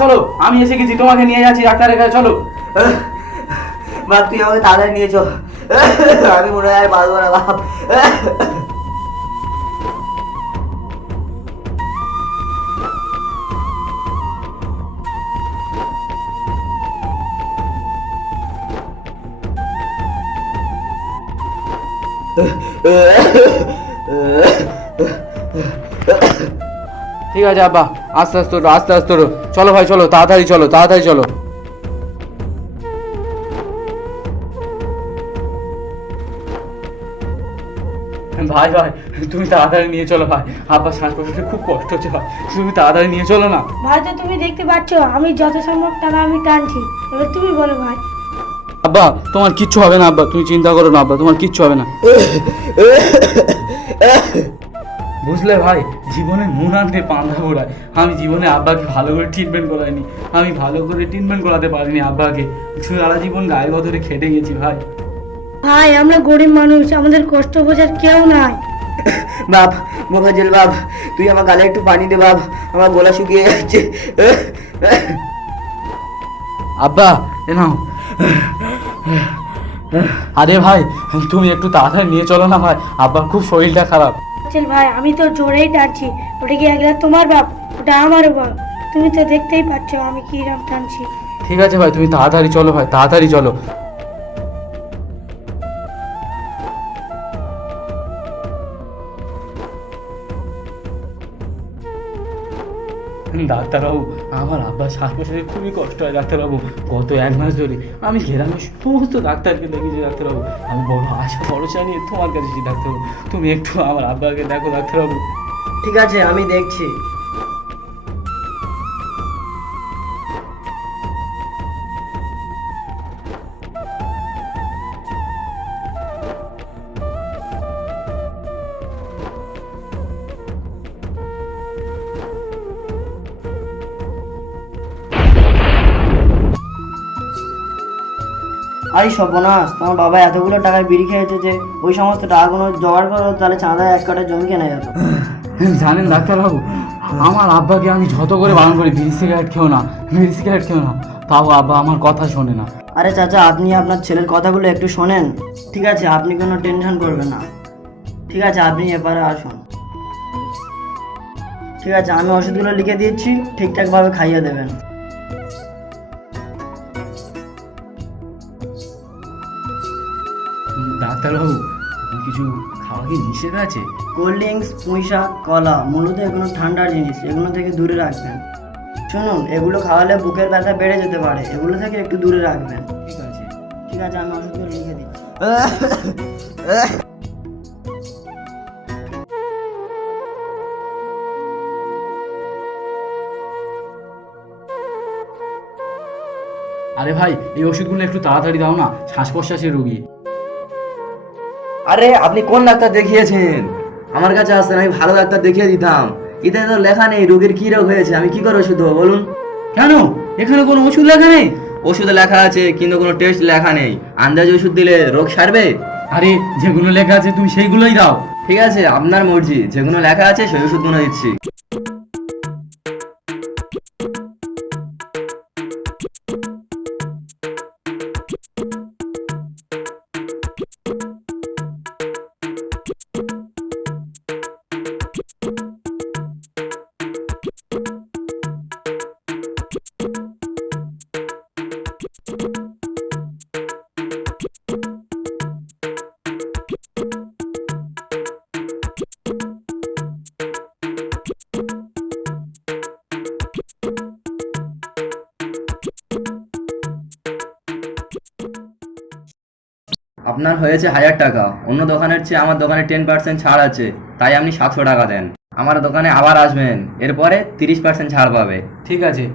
চলো, আমি এসে গেছি, তোমাকে নিয়ে যাচ্ছি ডাক্তারের কাছে, চলো। বাপ তুই আমাকে তাড়াতাড়ি নিয়ে চল, আমি মনে হয় আর পারবো না বাপ। ঠিক আছে আব্বা, আস্তে আস্তে ওঠো, আস্তে আস্তে ওঠো। চলো ভাই, চলো তাড়াতাড়ি, চলো তাড়াতাড়ি চলো। ভাই ভাই, তুমি তাড়াতাড়ি নিয়ে চলো ভাই, আব্বা শ্বাস প্রশ্বাসে খুব কষ্ট হচ্ছে ভাই, তুমি তাড়াতাড়ি নিয়ে চলো না। ভাই তো তুমি দেখতে পাচ্ছ আমি যত সম্ভব টাকা আমি টানছি, এবার তুমি বলো ভাই। আব্বা তোমার কিচ্ছু হবে না আব্বা, তুমি চিন্তা করো না আব্বা, তোমার কিচ্ছু হবে না। বুঝলে ভাই, জীবনে নুন আনতে পান্তা ঘোরায়, আমি জীবনে আব্বাকে ভালো করে ট্রিটমেন্ট করাইনি, আমি ভালো করে ট্রিটমেন্ট করাতে পারিনি আব্বাকে, সারা জীবন গায়ে ধরে খেটে গেছি ভাই। ভাই আমরা গরিব মানুষ, আমাদের কষ্ট বোঝার কেউ নাই। বাপ মোফাজ্জল বাপ, তুই আমার গালে একটু পানি দে বাপ, আমার গলা শুকিয়ে যাচ্ছে। আব্বা এ নাও। আরে ভাই, তুমি একটু তাড়াতাড়ি নিয়ে চলো না ভাই, আব্বার খুব শরীরটা খারাপ। চল ভাই, আমি তো জোরেই টানছি, ওটা কি একলা তোমার বাপ, ওটা আমারও বাপ, তুমি তো দেখতেই পাচ্ছ আমি কি রকম টানছি। ঠিক আছে ভাই, তুমি তাড়াতাড়ি চলো ভাই, তাড়াতাড়ি চলো। ডাক্তারবাবু, আমার আব্বার শ্বাস প্রশ্বাসে খুবই কষ্ট হয় ডাক্তারবাবু, গত 1 মাস ধরে আমি গ্রামের সমস্ত ডাক্তারকে দেখেছি ডাক্তারবাবু, আমি বড় আশা ভরসা নিয়ে তোমার কাছে এসেছি ডাক্তারবাবু, তুমি একটু আমার আব্বাকে দেখো ডাক্তারবাবু। ঠিক আছে আমি দেখছি। আরে সর্বনাশ, তোমার বাবা এতগুলো টাকায় বিড়ি খেয়েছে যে ওই সমস্ত টাকাগুলো জোগাড় করো, তাহলে চাঁদায় 1 কাঠা জমি কেনা যেত। জানেন ডাক্তারবাবু, আমার আব্বাকে আমি যত করে বারণ করি বিড়ি সিগারেট খেও না, বিড়ি সিগারেট খেও না, তাও আব্বা আমার কথা শোনে না। আরে চাচা, আপনি আপনার ছেলের কথাগুলো একটু শোনেন। ঠিক আছে, আপনি কোনো টেনশন করবেন না। ঠিক আছে, আপনি এবারে আসুন। ঠিক আছে, আমি ওষুধগুলো লিখে দিচ্ছি, ঠিকঠাকভাবে খাইয়ে দেবেন। ডাক্তারবাবু, কিছু খাওয়া কি নিষেধ আছে? কোল্ড ড্রিঙ্কস, পুঁইশাক, কলা, মূলত এগুলো ঠান্ডার জিনিস, এগুলো থেকে দূরে রাখবেন। শুনুন, এগুলো খাওয়ালে বুকের ব্যথা বেড়ে যেতে পারে, এগুলো থেকে একটু দূরে রাখবেন। ঠিক আছে। ঠিক আছে, আমি ওষুধগুলো লিখে দিচ্ছি। আরে ভাই, এই ওষুধগুলো একটু তাড়াতাড়ি দাও না, শ্বাস প্রশ্বাসের রোগী। আরে আপনি কোন ডাক্তার দেখিয়েছেন? আমার কাছে আসতেন, আমি ভালো ডাক্তার দেখিয়ে দিতাম। এতে তো লেখা নেই রোগীর কি রোগ হয়েছে, আমি কি করে ওষুধ দেবো বলুন? কেন, এখানে কোনো ওষুধ লেখা নেই? ওষুধে লেখা আছে কিন্তু কোনো টেস্ট লেখা নেই। আন্দাজে ওষুধ দিলে রোগ সারবে? আরে যেগুলো লেখা আছে তুমি সেইগুলোই দাও। ঠিক আছে, আপনার মর্জি, যেগুলো লেখা আছে সেই ওষুধগুলো দিচ্ছি। আপনার হয়েছে 1000 টাকা, অন্য দোকানের চেয়ে আমার দোকানে 10% ছাড় আছে, তাই আপনি 700 টাকা দেন। আমার দোকানে আবার আসবেন, এরপরে 30% ছাড় পাবে। ঠিক আছে।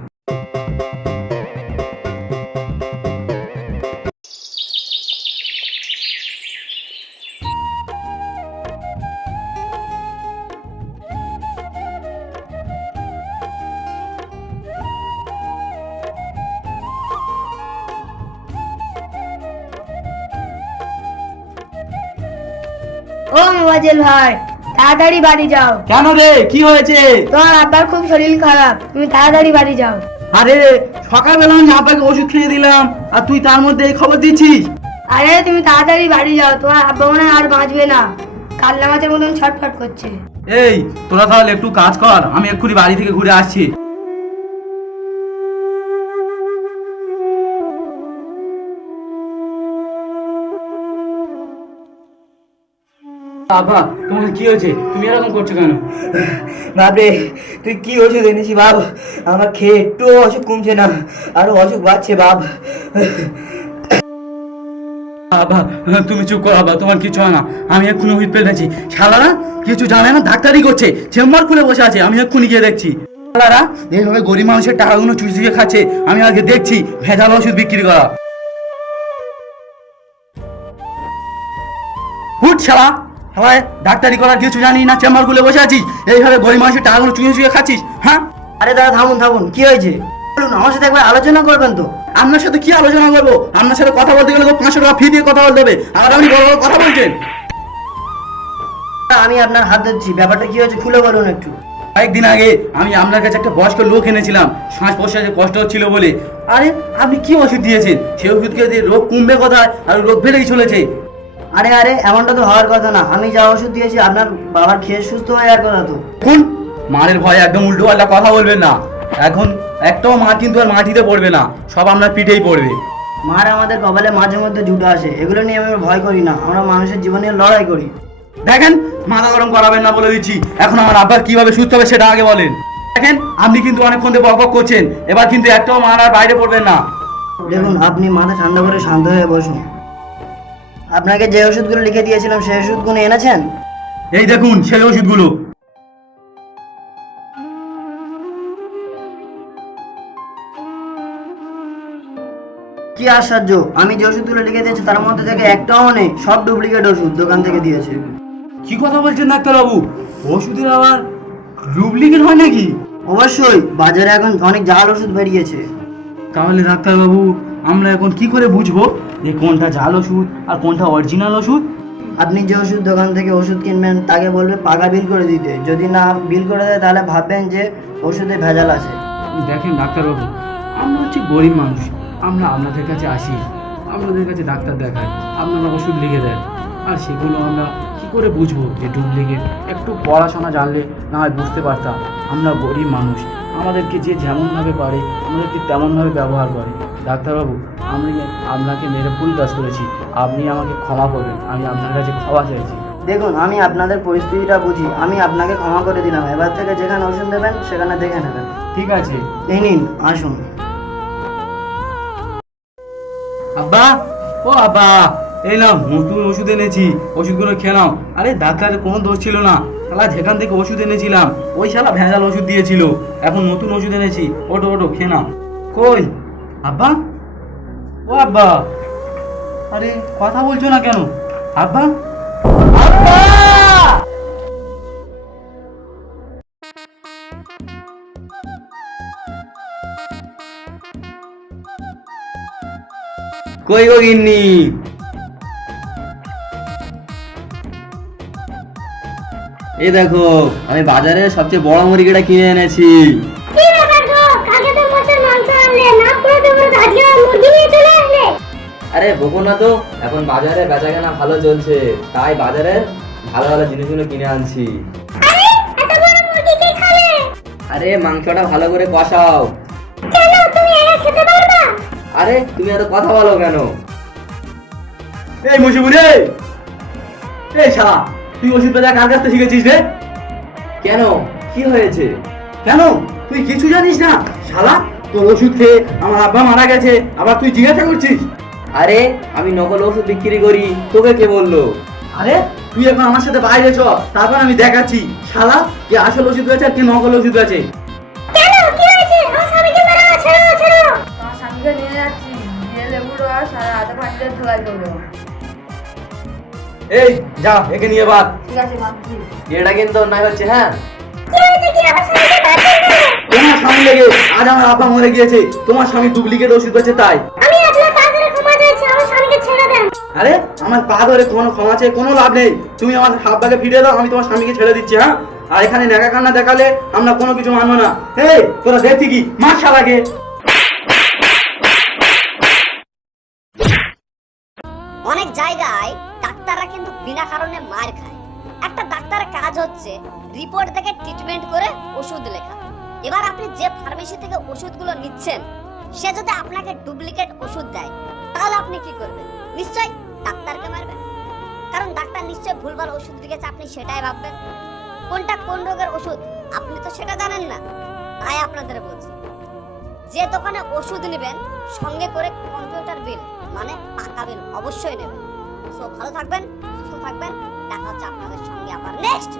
ও মোবাজিল ভাই, তাড়াতাড়ি বাড়ি যাও। কেন রে, কি হয়েছে? তোমার আব্বার খুব শরীর খারাপ, তুমি তাড়াতাড়ি বাড়ি যাও। আরে সকালবেলা আমি আব্বাকে ওষুধ খেয়ে দিলাম, আর তুই তার মধ্যে এই খবর দিচ্ছিস? আরে তুমি তাড়াতাড়ি বাড়ি যাও, তোমার আব্বা মনে হয় আর বাঁচবে না, কাল্লা মাছের মতন ছটফট করছে। এই তোরা তাহলে একটু কাজ কর, আমি এক্ষুনি বাড়ি থেকে ঘুরে আসছি। আব্বা, তোমার কি হয়েছে? তুমি এরকম করছো কেন? বাপরে, তুই কি ওষুধ এনেছি বাপ? আমার খেয়ে একটু অসুখ কমছে না, আরো অসুখ বাড়ছে বাপ। আব্বা তুমি চুপ করো আব্বা, তোমার কিছু হয় না, আমি এক্ষুনি ওষুধ পেয়েছি। শালারা কিছু জানে না, ডাক্তারি করছে, চেম্বার খুলে বসে আছে, আমি এক্ষুনি গিয়ে দেখছি। শালারা এইভাবে গরিব মানুষের টাকাগুলো চুষে চুষে খাচ্ছে, আমি আজকে দেখছি ভেজাল ওষুধ বিক্রি করা। উঠ শালা, সবাই ডাক্তারি করার কিছু জানি না, চেম্বার খুলে বসে আছিস, এইভাবে গরিব মানুষের টাকাগুলো চুষে চুষে খাচ্ছিস। হ্যাঁ আরে দাদা থামুন থামুন, কি হয়েছে বলুন, আমার সাথে একবার আলোচনা করবেন তো। আপনার সাথে কি আলোচনা করবো? আপনার সাথে কথা বলতে গেলে তো 500 টাকা ফি দিয়ে কথা বলতে হবে, আর আপনি বড় বড় কথা বলছেন। আমি আপনার হাত ধরছি, ব্যাপারটা কি হয়েছে খুলে বলুন একটু। কয়েকদিন আগে আমি আপনার কাছে একটা বয়স্ক লোক এনেছিলাম, শ্বাস প্রশ্বাসে কষ্ট হচ্ছিল বলে। আরে আপনি কি ওষুধ দিয়েছেন? সেই ওষুধ খেয়ে দিয়ে রোগ কমবে কোথায়, আর রোগ বেড়েই চলেছে। আরে আরে, এমনটা তো হওয়ার কথা না, আমি যা ওষুধ দিয়েছি আপনার বাবার খেয়ে সুস্থ হয়ে যাওয়ার কথা তো। কোন মারের ভয় একদম উল্টো পাল্টা কথা বলবেন না। এখন একটাও মার কিন্তু আর মাটিতে পড়বে না, সব আপনার পিঠেই পড়বে। মার আমাদের কপালে মাঝে মধ্যে জুটো আসে, এগুলো নিয়ে আমি ভয় করি না, আমরা মানুষের জীবনে লড়াই করি। দেখেন মাথা গরম করাবেন না বলে দিচ্ছি, এখন আমার আব্বা কিভাবে সুস্থ হবে সেটা আগে বলেন। দেখেন আপনি কিন্তু অনেকক্ষণ ধরে বকবক করছেন, এবার কিন্তু একটাও মার আর বাইরে পড়বেন না। দেখুন, আপনি মাথা ঠান্ডা করে শান্ত হয়ে বসুন। আপনাকে যে ওষুধগুলো লিখে দিয়েছিলাম সেই ওষুধগুলো এনেছেন? এই দেখুন সেই ওষুধগুলো। কি আশ্চর্য, আমি যে ওষুধগুলো লিখে দিয়েছি তার মধ্যে থেকে একটাও নেই, সব ডুপ্লিকেট ওষুধ দোকান থেকে দিয়েছে। কি কথা বলছেন ডাক্তারবাবু? ওষুধের আবার ডুপ্লিকেট হয় নাকি? অবশ্যই, বাজারে এখন অনেক জাল ওষুধ বেরিয়েছে। তাহলে ডাক্তারবাবু আমরা এখন কি করে বুঝবো যে কোনটা জাল ওষুধ আর কোনটা অরিজিনাল ওষুধ? আপনি যে ওষুধ দোকান থেকে ওষুধ কিনবেন তাকে বলবে পাকা বিল করে দিতে, যদি না বিল করে দেয় তাহলে ভাববেন যে ওষুধে ভেজাল আছে। দেখেন ডাক্তারবাবু, আমরা হচ্ছে গরিব মানুষ, আমরা আপনাদের কাছে আসি, আপনাদের কাছে ডাক্তার দেখাই, আপনারা ওষুধ লিখে দেন, আর সেগুলো আমরা কি করে বুঝবো যে ডুপ্লিকেট? একটু পড়াশোনা জানলে না হয় বুঝতে পারতাম। আমরা গরিব মানুষ, আমাদেরকে যে যেমনভাবে পারে আমাদেরকে তেমনভাবে ব্যবহার করে। ডাক্তারবাবু আমি আপনাকে মেরে ভুল কাজ করেছি, আপনি আমাকে ক্ষমা করবেন, আমি আপনার কাছে ক্ষমা চাইছি। দেখুন, আমি আপনাদের পরিস্থিতিটা বুঝি, আমি আপনাকে ক্ষমা করে দিলাম, এবার থেকে যেখানে ওষুধ দেবেন সেখানে দেখে নেবেন। ঠিক আছে। এই নিন, আসুন। আব্বা, ও আব্বা, এই নাও নতুন ওষুধ এনেছি, ওষুধগুলো খেয়ে নাও। আরে ডাক্তারের কোনো দোষ ছিল না, শালা যেখান থেকে ওষুধ এনেছিলাম ওই শালা ভেজাল ওষুধ দিয়েছিল, এখন নতুন ওষুধ এনেছি, ওটো ওটো খেয়ে নাও। কই আব্বা? ও আব্বা, আরে কথা বলছো না কেন? আব্বা, আব্বা! কই গো গিন্নি? এই দেখো আমি বাজারে সবচেয়ে বড় মুরগিটা কিনে এনেছি। কি ব্যাপার গো, কালকে তো মাছের মাংস আনলে, না করে তুমি আজকে মুরগি নিয়ে চলে আসলে? আরে বকো না তো, এখন বাজারে বেচাকেনা ভালো চলছে, তাই বাজারে ভালো ভালো জিনিসগুলো কিনে আনছি। আরে এত বড় মুরগি কে খাবে? আরে মাংসটা ভালো করে কষাও। কেন, তুমি একা খেতে পারবা? আরে তুমি এত কথা বলো কেন? এই মুশিবুরে, এই শালা তুই ওষুধ বেচা কার কাছ থেকে শিখেছিস রে? কেন, কি হয়েছে? কেন তুই কিছু জানিস না? শালা তোর ওষুধ খেয়ে আমার আব্বা মারা গেছে, আবার তুই জিজ্ঞাসা করছিস? আরে আমি নকল ওষুধ বিক্রি করি, তোকে কে বললো? আরে তুই এখন আমার সাথে বাইরে চ, তারপর আমি দেখাচ্ছি শালা কে আসল ওষুধ বেচে আর কে নকল ওষুধ বেচে। কেন, কি হয়েছে? আমার স্বামীকে মারা, ছেড়ো ছেড়ো। আমার স্বামীকে নিয়ে যাচ্ছি, দিয়ে লেবুর রস আর আদা পানিতে ধোলাই করবো। এই যা একে নিয়ে বাদ। ঠিক আছে মানছি। এটা কিন্তু অন্যায় হচ্ছে। হ্যাঁ, কি হয়েছে, কি আমার স্বামীকে বাঁচান না? তোমার স্বামী লেগে আজ আমার আব্বা মরে গিয়েছে, তোমার স্বামী ডুপ্লিকেট ওষুধ বেচে তাই। আমি আপনার তাড়াতাড়ি ক্ষমা চাইছি, আমার স্বামীকে ছেড়ে দেন। আরে আমার পা ধরে কোনো ক্ষমা চেয়ে কোনো লাভ নেই। তুমি আমার আব্বাকে ফিরিয়ে দাও, আমি তোমার স্বামীকে ছেড়ে দিচ্ছি। হ্যাঁ, আর এখানে নেকা কান্না দেখালে আমরা কোনো কিছু মানবো না। এই তোরা দেখছি কি মার শালাকে। অনেক জায়গায় ডাক্তাররা কিন্তু বিনা কারণে মার খায়। একটা ডাক্তারের কাজ হচ্ছে রিপোর্ট দেখে ট্রিটমেন্ট করে ওষুধ লেখা। এবার আপনি যে ফার্মেসি থেকে ওষুধগুলো নিচ্ছেন সে যদি আপনাকে ডুপ্লিকেট ওষুধ দেয় তাহলে আপনি কি করবেন? নিশ্চয়ই ডাক্তারকে মারবেন, কারণ ডাক্তার নিশ্চয়ই ভুলভাল ওষুধ লিখেছে, আপনি সেটাই ভাববেন। কোনটা কোন রোগের ওষুধ আপনি তো সেটা জানেন না। তাই আপনাদের বলছি, যে দোকানে ওষুধ নেবেন সঙ্গে করে কম্পিউটার বিল মানে টাকা বিল অবশ্যই নেবেন। সো ভালো থাকবেন, সুস্থ থাকবেন, দেখা হচ্ছে আপনাদের সঙ্গে আবার নেক্সট